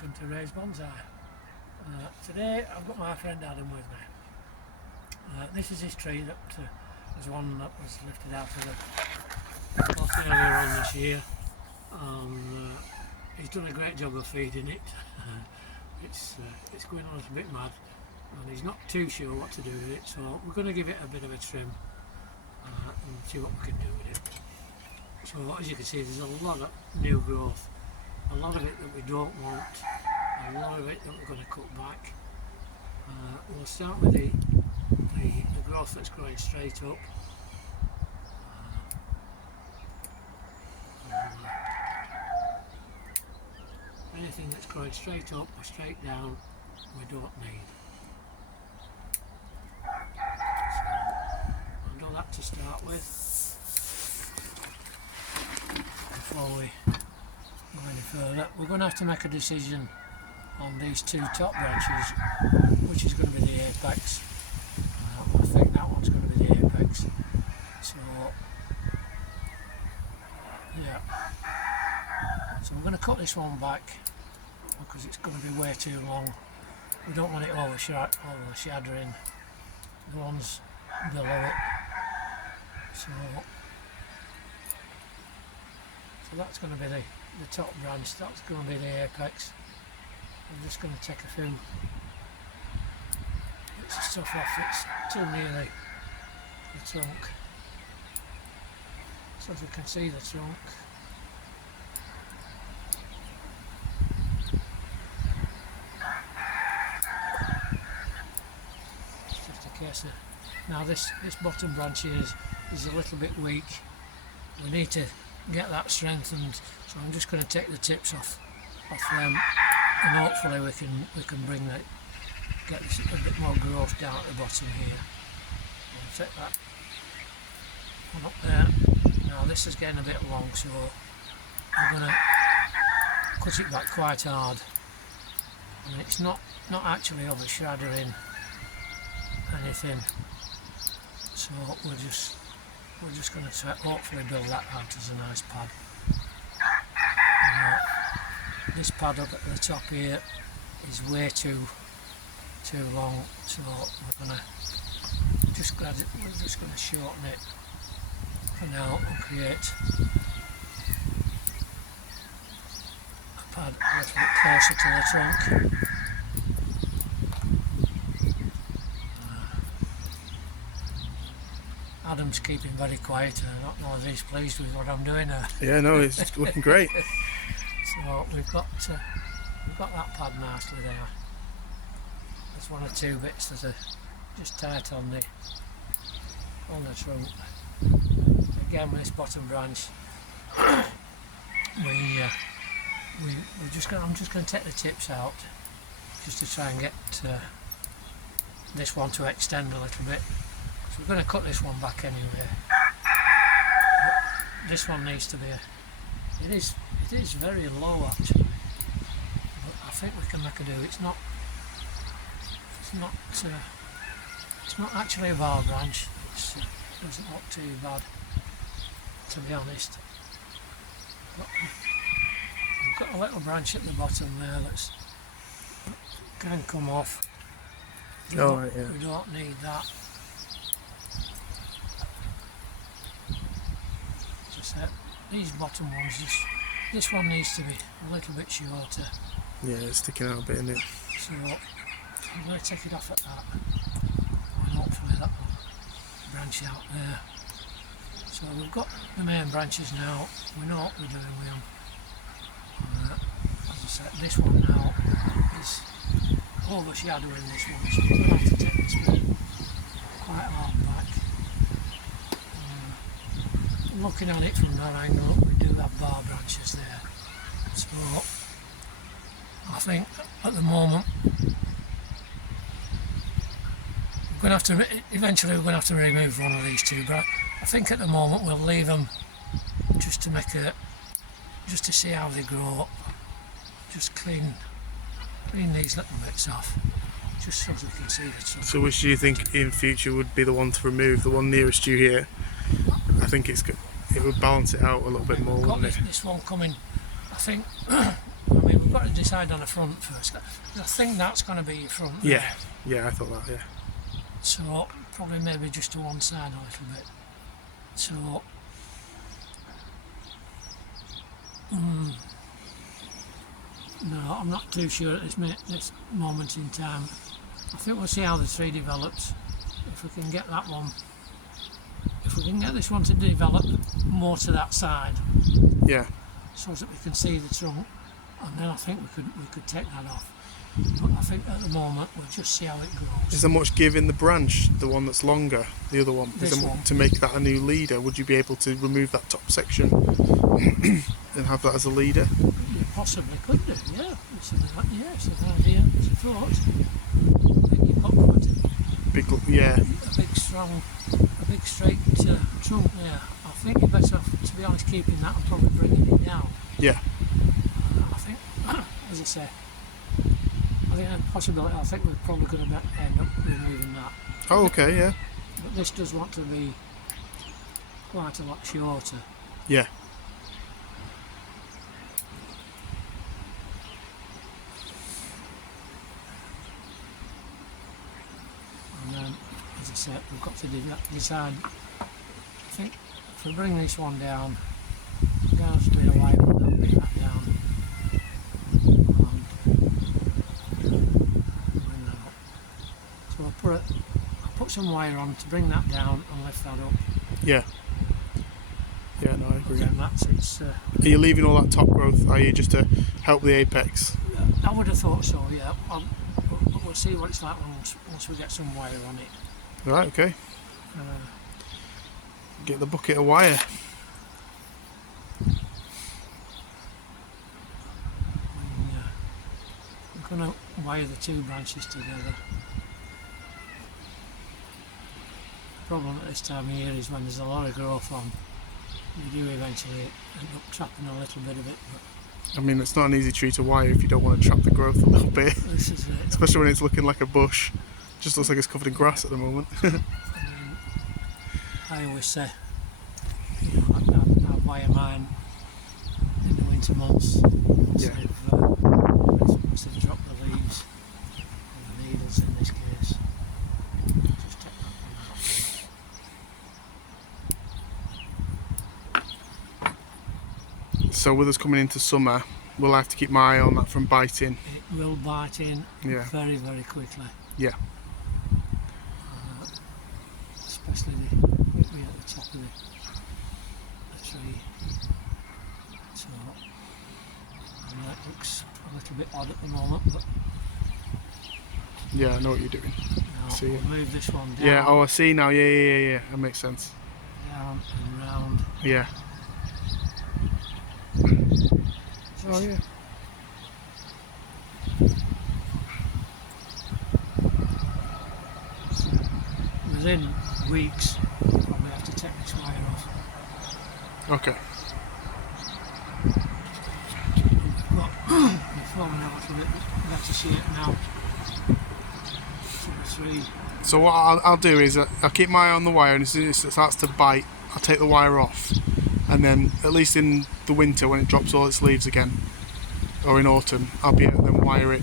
welcome to Ray's Bonsai. Today I've got my friend Adam with me. This is his tree that was one that was lifted out of the cloth earlier on this year. He's done a great job of feeding it. It's going on a bit mad and he's not too sure what to do with it, so we're going to give it a bit of a trim and see what we can do with it. So as you can see, there's a lot of new growth, a lot of it that we don't want, a lot of it that we're going to cut back. We'll start with the growth that's growing straight up. Anything that's growing straight up or straight down we don't need. So I'll do that to start with before we go any further. We're going to have to make a decision on these two top branches, which is going to be the apex. I think that one's going to be the apex. So yeah, so we're going to cut this one back because it's going to be way too long. We don't want it overshadowing the ones below it. So that's going to be the top branch, that's going to be the apex. I'm just going to take a few bits of stuff off, it's too near the trunk, so as we can see the trunk. It's just a case of, now this bottom branch here is a little bit weak. We need to get that strengthened, so I'm just going to take the tips off them, and hopefully we can get this, a bit more growth down at the bottom here. I'll take that one up there. Now this is getting a bit long, so I'm going to cut it back quite hard, and it's not actually overshadowing anything, so we're just going to hopefully build that out as a nice pad. This pad up at the top here is way too long, so we're going to just shorten it for now and create a pad a little bit closer to the trunk. Adam's keeping very quiet, and I don't know if he's pleased with what I'm doing there. Yeah, no, it's looking great. So we've got that pad nicely there. There's one or two bits that are just tight on the trunk. Again, with this bottom branch, I'm just going to take the tips out just to try and get this one to extend a little bit. So we're going to cut this one back anyway. But this one needs to be it is very low actually, but I think we can make a do. It's not actually a bar branch. It doesn't look too bad, to be honest. We've got a little branch at the bottom there that can come off. We don't need that. Just that these bottom ones, this one needs to be a little bit shorter. Yeah, it's sticking out a bit, isn't it? So I'm going to take it off at that, and hopefully that will branch out there. So we've got the main branches now, we know what we're doing with them. As I said, this one now is overshadowing this one, so we're going to have to take this one quite hard back. Looking at it from that angle, we do have bar branches there. So I think at the moment eventually we're going to have to remove one of these two, but I think at the moment we'll leave them just to see how they grow up. Just clean these little bits off, just so we can see the trunk. So which do you think in future would be the one to remove? The one nearest you here? I think it would balance it out a little bit more, wouldn't it? This one coming, I think, I mean, we've got to decide on the front first. I think that's going to be your front. There. Yeah, yeah, I thought that. Yeah. So probably maybe just to one side a little bit. So no, I'm not too sure at this moment in time. I think we'll see how the tree develops. If we can get that one, if we can get this one to develop more to that side, Yeah. so that we can see the trunk, and then I think we could take that off. But I think at the moment we'll just see how it grows. Is there much give in the branch, the one that's longer, the other one? This one. To make that a new leader, would you be able to remove that top section and have that as a leader? You possibly could do, yeah. It's an idea. It's a thought. I think you've got quite a big straight trunk there. I think you're better off, to be honest, keeping that and probably bringing it down. Yeah. I think, as I say, I think that's a possibility. I think we're probably going to end up removing that. Oh, okay, yeah. But this does want to be quite a lot shorter. Yeah. And then, as I said, we've got to decide. I think if we bring this one down, straight away, we'll bring that down. Bring that up. So I'll put some wire on to bring that down and lift that up. Yeah. Yeah, no, I agree. And it's. Are you leaving all that top growth, are you, just to help the apex? I would have thought so, yeah. But we'll see what it's like once we get some wire on it. Right, okay. Get the bucket of wire. I'm going to wire the two branches together. The problem at this time of year is when there's a lot of growth on, you do eventually end up trapping a little bit of it. But I mean, it's not an easy tree to wire if you don't want to trap the growth a little bit. this is it. Especially when it's looking like a bush. Just looks like it's covered in grass at the moment. I always say, I wire mine in the winter months once they've dropped the leaves, or the needles in this case. Just take that one off. So with us coming into summer, we'll have to keep my eye on that from biting. It will bite in very, very quickly. Yeah. Especially the at the top of the tree. So, I know it looks a little bit odd at the moment, but Yeah, I know what you're doing. now See. we'll move this one down. Yeah, oh I see now, yeah, that makes sense. Down and round. Yeah. Oh yeah. Within weeks, we'll probably have to take this wire off. Okay. We're forming a little bit better shape now. To the tree. So what I'll do is I'll keep my eye on the wire, and as soon as it starts to bite, I'll take the wire off, and then at least in the winter when it drops all its leaves again, or in autumn, I'll be able to then wire it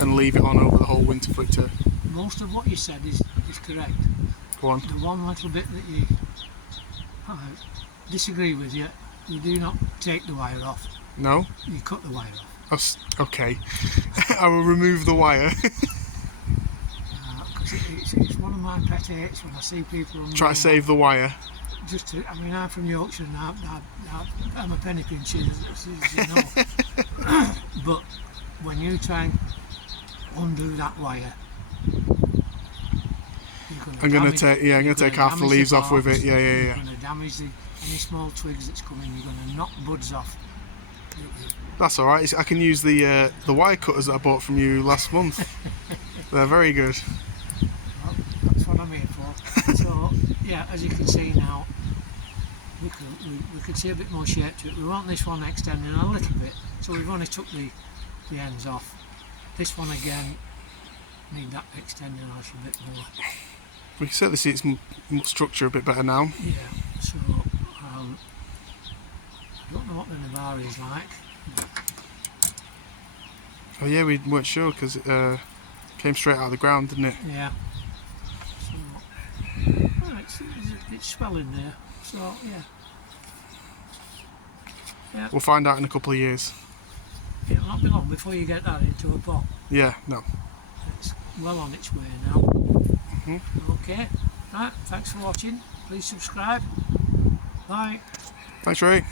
and leave it on over the whole winter for it to Most of what you said is correct. go on. The one little bit that you disagree with you do not take the wire off, No? you cut the wire off. Okay. I will remove the wire. Because it's one of my pet hates when I see people Try to save the wire. I mean, I'm from Yorkshire and I'm a penny pincher, as you know. But when you try and undo that wire, I'm gonna take half the leaves off with it. Yeah. You're going to damage any small twigs that's coming. You're going to knock buds off. That's all right. I can use the wire cutters that I bought from you last month. They're very good. Well, that's what I'm here for. So yeah, as you can see now, we could see a bit more shape to it. We want this one extending a little bit, so we've only took the ends off. This one again, need that extending off a bit more. We can certainly see its structure a bit better now. Yeah, so I don't know what the Navarre is like. Oh yeah, we weren't sure because it came straight out of the ground, didn't it? Yeah. So, well, it's swelling there. So yeah. Yeah. We'll find out in a couple of years. It'll not be long before you get that into a pot. Yeah, no. It's well on its way now. Okay. Right. Thanks for watching. Please subscribe. Bye. Thanks, Ray.